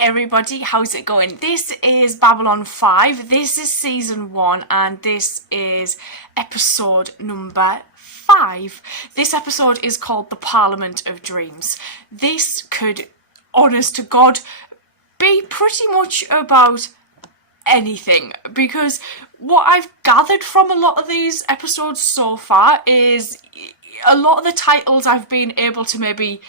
everybody, how's it going? This is Babylon 5, this is season 1 and this is episode number 5. This episode is called The Parliament of Dreams. This could, honest to God, be pretty much about anything, because what I've gathered from a lot of these episodes so far is a lot of the titles I've been able to maybe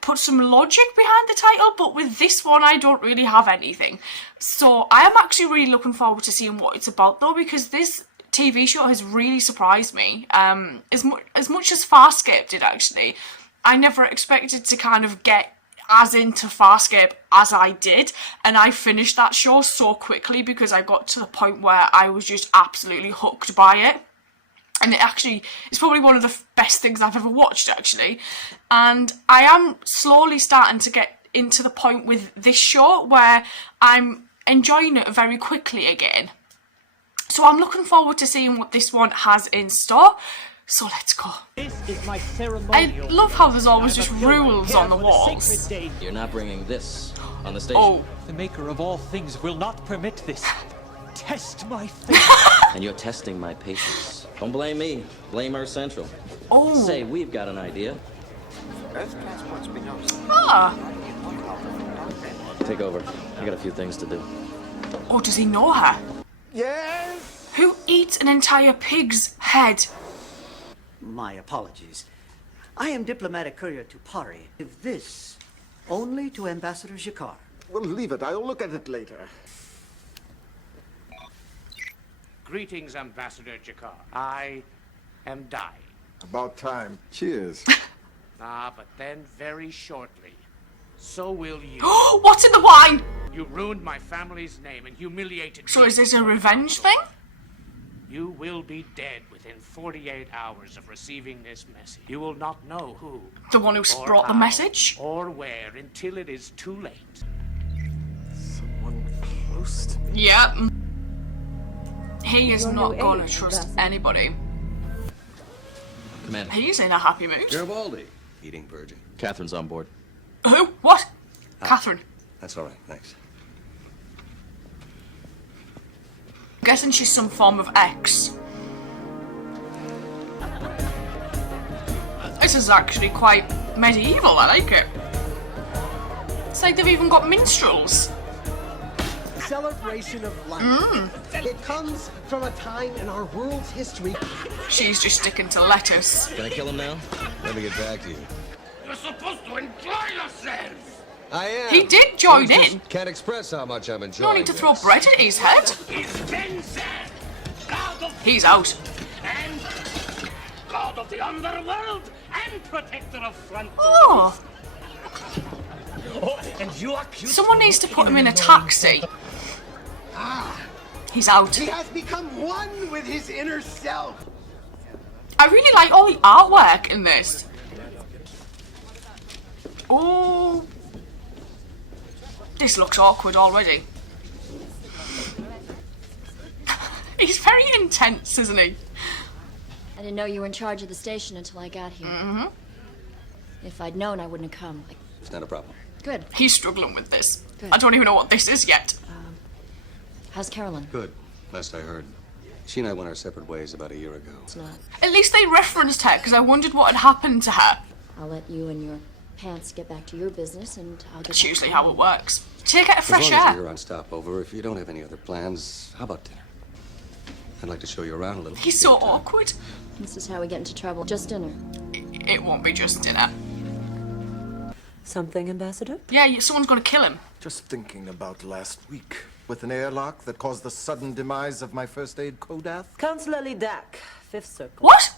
put some logic behind the title, but with this one I don't really have anything. So I am actually really looking forward to seeing what it's about though, because this TV show has really surprised me. As much as Farscape did actually, I never expected to kind of get as into Farscape as I did, and I finished that show so quickly because I got to the point where I was just absolutely hooked by it. And it actually is probably one of the best things I've ever watched, actually. And I am slowly starting to get into the point with this show where I'm enjoying it very quickly again. So I'm looking forward to seeing what this one has in store. So let's go. This is my ceremonial. I love how there's always just rules on the walls. You're not bringing this on the station. Oh. The maker of all things will not permit this. Test my faith. And you're testing my patience. Don't blame me. Blame Earth Central. Oh. Say, we've got an idea. Ah. Take over. I got a few things to do. Oh, does he know her? Yes? Who eats an entire pig's head? My apologies. I am diplomatic courier to Pari. Give this only to Ambassador Jakar. Well, leave it. I'll look at it later. Greetings, Ambassador Jakar. I am dying. About time. Cheers. But then very shortly, so will you. What's in the wine? You ruined my family's name and humiliated me. So is this a revenge thing? You will be dead within 48 hours of receiving this message. You will not know who. The one who or brought the how, message? or where until it is too late. Someone close to me. Yep. He is not gonna trust anybody. Commander. He's in a happy mood. Garibaldi, eating virgin. Catherine's on board. Who? What? Catherine. That's all right, thanks. I'm guessing she's some form of ex. This is actually quite medieval, I like it. It's like they've even got minstrels. Celebration of life. It comes from a time in our world's history. She's just sticking to lettuce. Can I kill him now? Let me get back to you. You're supposed to enjoy yourself! I am. He did join I just in. Can't express how much I'm No enjoying need to throw this. bread at his head. He's been said, God of He's out. and God of the underworld and protector of front doors. Oh. And you accuse Someone needs to put him in a taxi. He's out. He has become one with his inner self. I really like all the artwork in this. Oh. This looks awkward already. He's very intense, isn't he? I didn't know you were in charge of the station until I got here. Mm-hmm. If I'd known, I wouldn't have come. It's not a problem. Good. He's struggling with this. Good. I don't even know what this is yet. How's Carolyn? Good. Last I heard. She and I went our separate ways about a year ago. It's not. At least they referenced her, because I wondered what had happened to her. I'll let you and your pants get back to your business, and I'll get That's back usually to how mine. it works. Take it a As fresh long as air. you're on stopover, if you don't have any other plans, how about dinner? I'd like to show you around a little. He's so awkward. This is how we get into trouble. Just dinner. It won't be just dinner. Something, Ambassador? Yeah, someone's gonna kill him. Just thinking about last week. With an airlock that caused the sudden demise of my first aid Kodath. Councillor Lidak, Fifth Circle. What?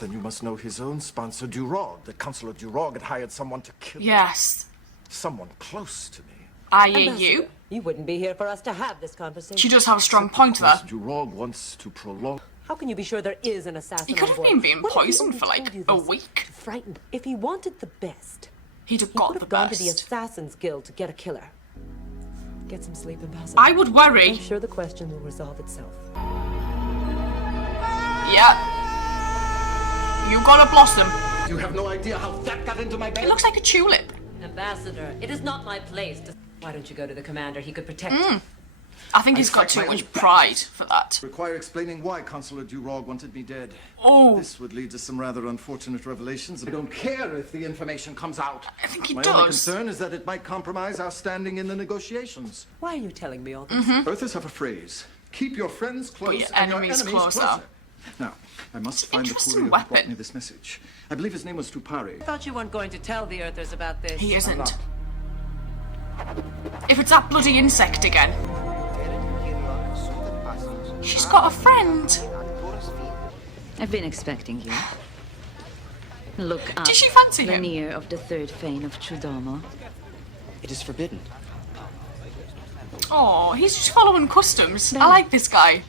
Then you must know his own sponsor, Durog. That Councillor Durog had hired someone to kill Yes. someone close to me. I hear Ambassador, you. You wouldn't be here for us to have this conversation. She does have a strong point there. Because Durog wants to prolong. How can you be sure there is an assassin He could on have board? been being What if he poisoned only for like told you a this week. to frighten? If he wanted the best, He'd have he got would the have gone to the best. Assassin's Guild to get a killer. Get some sleep, Ambassador. I would worry. I'm sure the question will resolve itself. Yeah. You got a blossom. You have no idea how that got into my It bed. looks like a tulip. Ambassador, it is not my place to... Why don't you go to the commander? He could protect you. I think he's got too much pride for that. Require explaining why Consular Durog wanted me dead. Oh. This would lead to some rather unfortunate revelations. I don't care if the information comes out. I think he My does. only concern is that it might compromise our standing in the negotiations. Why are you telling me all this? Earthers have a phrase: keep your friends close your and your enemies enemies closer. closer. Now, I must find the interesting courier who brought weapon. me this message. I believe his name was Tupari. I thought you weren't going to tell the Earthers about this. He I'm isn't. not. If it's that bloody insect again. She's got a friend. I've been expecting you. Look up. Did she fancy him? Linear of the third fane of Trudomo. It is forbidden. Oh, he's just following customs. I like this guy.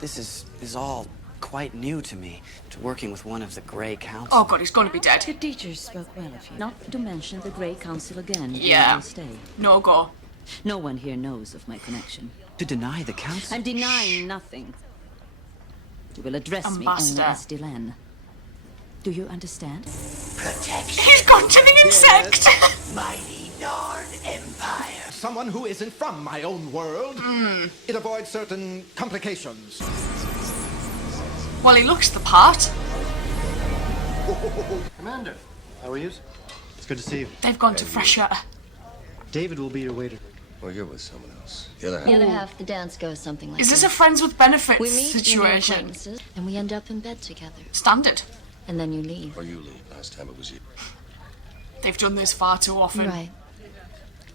This is all quite new to me, to working with one of the Grey Council. Oh god, he's going to be dead. Your teachers spoke well of you. Not to mention the Grey Council again. Yeah. during your stay. No go. No one here knows of my connection. To deny the Council? I'm denying nothing. You will address me Ambassador. only as Dylan. Do you understand? He's gone to the insect. Mighty Norn Empire. Someone who isn't from my own world. It avoids certain complications. Well, he looks the part. Commander, how are you? It's good to see you. They've gone to fresher. David will be your waiter. Well, you're with someone else. The other half. The other half, the dance goes something like Is this this. a friends with benefits We meet, you're situation? acquaintances, and we end up in bed together. Standard. And then you leave. Or you leave. Last time it was you. They've done this far too often. Right.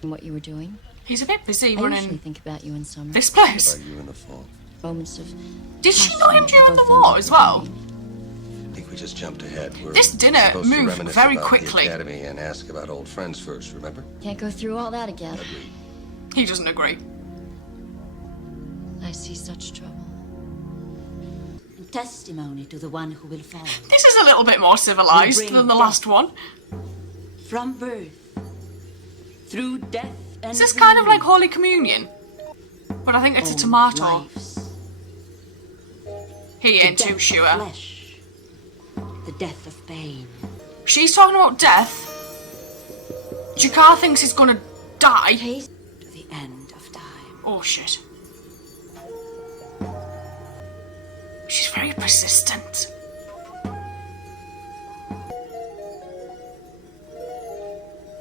And what you were doing? He's a bit busy I usually running think about you in summer. this place. About you in the fall. Moments of Did she passion know him that during the both war ended as well? I think we just jumped ahead. We're This dinner supposed to moved reminisce very about quickly. The academy and ask about old friends first, remember? Can't go through all that again. Agreed. He doesn't agree. I see such trouble. Testimony to the one who will follow. This is a little bit more civilized bring than the death. last one. From birth. Through death and Is this kind of glory. like Holy Communion? But I think it's a Own tomato. lives. He The ain't death too of sure. flesh. The death of pain. She's talking about death. Jakar thinks he's gonna die. Haste to the end of time. Oh shit. She's very persistent.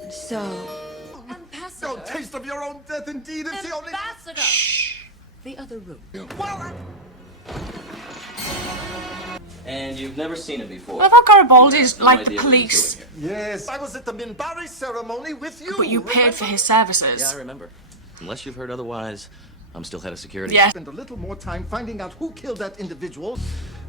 And so, No taste of your own death, indeed. It's the only... Shh. the other room. And you've never seen it before. I thought Garibaldi's No like the idea what he's police, doing here. Yes, I was at the Minbari ceremony with you. but you paid for remember? his services. Yeah, I remember. Unless you've heard otherwise, I'm still head of security. Yeah. Spend a little more time finding out who killed that individual.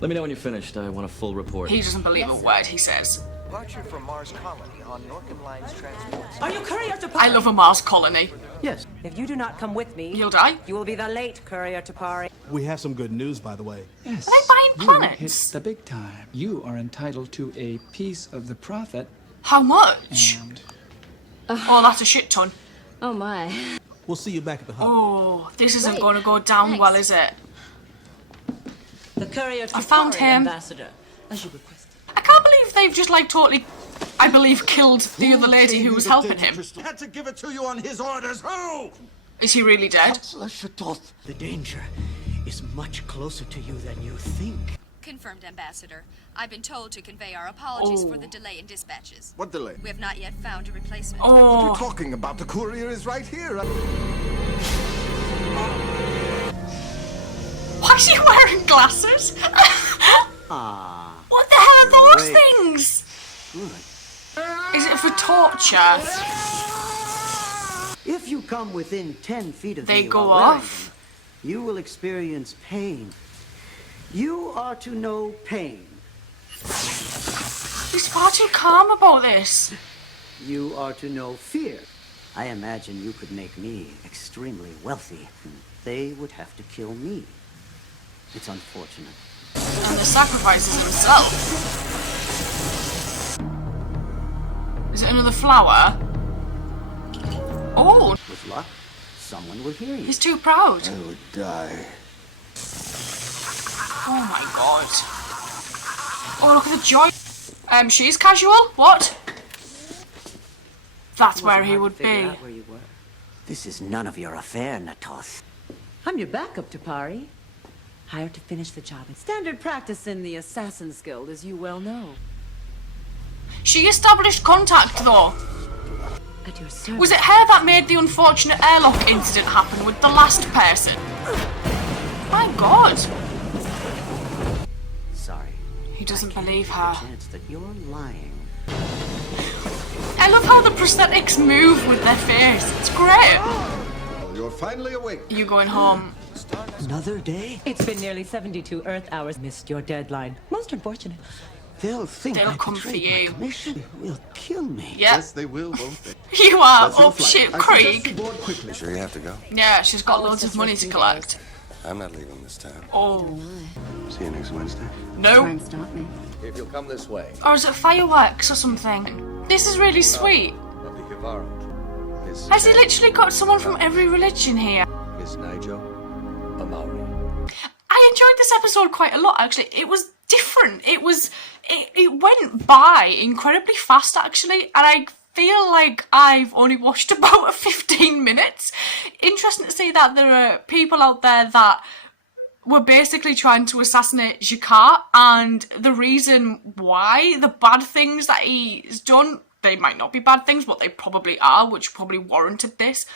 Let me know when you're finished. I want a full report. He doesn't believe a word he says. Departure from Mars Colony on Northern Line's transport. Are you courier to I Pari? love a Mars colony. Yes. If you do not come with me, You'll die. you will be the late courier to Pari. We have some good news, by the way. Yes. Are they buying planets? Hit the big time. You are entitled to a piece of the profit. How much? And Oh, that's a shit ton. Oh my. We'll see you back at the hub. Oh, this isn't Great. going to go down Thanks. well, is it? The courier to I found Pari, him. Ambassador, as you requested. I can't believe they've just like totally, I believe, killed the other lady who was helping him. Had to give it to you on his orders. Who? Is he really dead? The danger is much closer to you than you think. Confirmed, Ambassador. I've been told to convey our apologies for Oh. the delay in dispatches. What delay? We have not yet found a replacement. What are you Oh, talking about? The courier is right here. why is he wearing glasses? Ah, What the hell are those Great. things? Is it for torture? if you come within 10 feet of They me go while wearing off. them, you will experience pain. You are to know pain. He's far too calm about this. You are to know fear. I imagine you could make me extremely wealthy. They would have to kill me. It's unfortunate. And the sacrifices himself. Is it another flower? Oh, With luck, someone will hear you. he's too proud. I would die. Oh my god. Oh, look at the joy. She's casual? What? that's It where wasn't he hard to would figure be. out where you were. This is none of your affair, Natos. I'm your backup, Tapari. Hired to finish the job. It's standard practice in the Assassin's Guild, as you well know. She established contact though. At your service. Was it her that made the unfortunate airlock incident happen with the last person? My God. Sorry. He doesn't believe her. Chance that you're lying. I love how the prosthetics move with their face. It's great. Well, you're finally awake. You going home? Another day? It's been nearly 72 Earth hours. Missed your deadline. Most unfortunate. They'll think They'll I come for betrayed you. my commission. Will kill me. Yeah. Yes, they will, won't they? You are That's your up flight. shit I suggest creek. you board quickly. Sure you have to go? Yeah, she's got loads of money to collect. I'm not leaving this time. Oh. See you next Wednesday. No. Try and stop me. If you'll come this way. Or is it fireworks or something? This is really sweet. Of the Hivaro. Miss Has he Chen, literally got someone from every religion here? Miss Nigel, Amari. I enjoyed this episode quite a lot, actually. It was different. It went by incredibly fast, actually, and I feel like I've only watched about 15 minutes. Interesting to see that there are people out there that were basically trying to assassinate Jacquard, and the reason why, the bad things that he's done, they might not be bad things, but they probably are, which probably warranted this,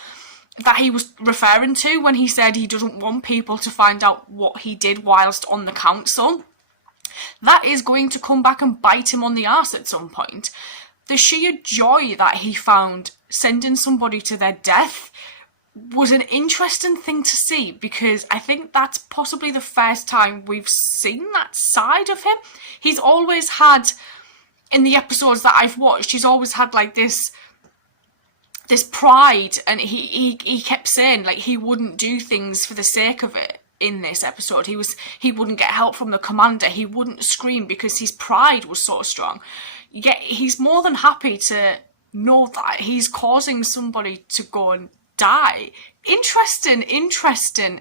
that he was referring to when he said he doesn't want people to find out what he did whilst on the council. That is going to come back and bite him on the arse at some point. The sheer joy that he found sending somebody to their death was an interesting thing to see, because I think that's possibly the first time we've seen that side of him. He's always had, in the episodes that I've watched, he's always had like this pride, and he kept saying like he wouldn't do things for the sake of it. In this episode, he wouldn't get help from the commander, he wouldn't scream because his pride was so strong. Yet he's more than happy to know that he's causing somebody to go and die. Interesting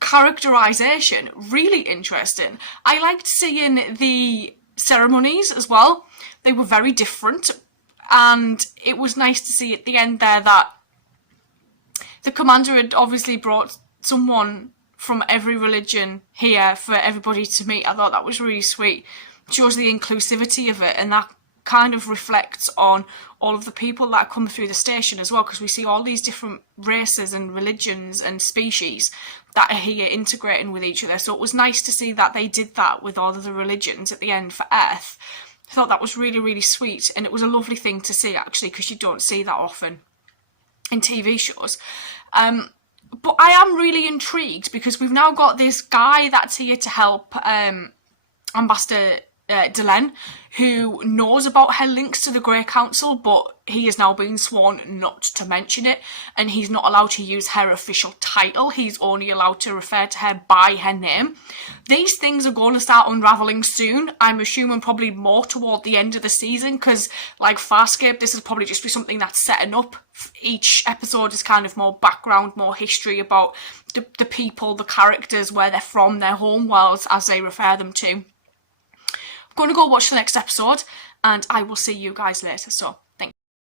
characterization, really interesting. I liked seeing the ceremonies as well. They were very different, and it was nice to see at the end there that the commander had obviously brought someone from every religion here for everybody to meet. I thought that was really sweet. It shows the inclusivity of it, and that kind of reflects on all of the people that come through the station as well, because we see all these different races and religions and species that are here integrating with each other. So it was nice to see that they did that with all of the religions at the end for Earth. I thought that was really, really sweet, and it was a lovely thing to see, actually, because you don't see that often in TV shows. But I am really intrigued, because we've now got this guy that's here to help Ambassador Delenn, who knows about her links to the Grey Council, but he is now being sworn not to mention it, and he's not allowed to use her official title. He's only allowed to refer to her by her name. These things are going to start unravelling soon. I'm assuming probably more toward the end of the season, because like Farscape, this is probably just be something that's setting up. Each episode is kind of more background, more history about the people, the characters, where they're from, their home worlds, as they refer them to. I'm going to go watch the next episode, and I will see you guys later. So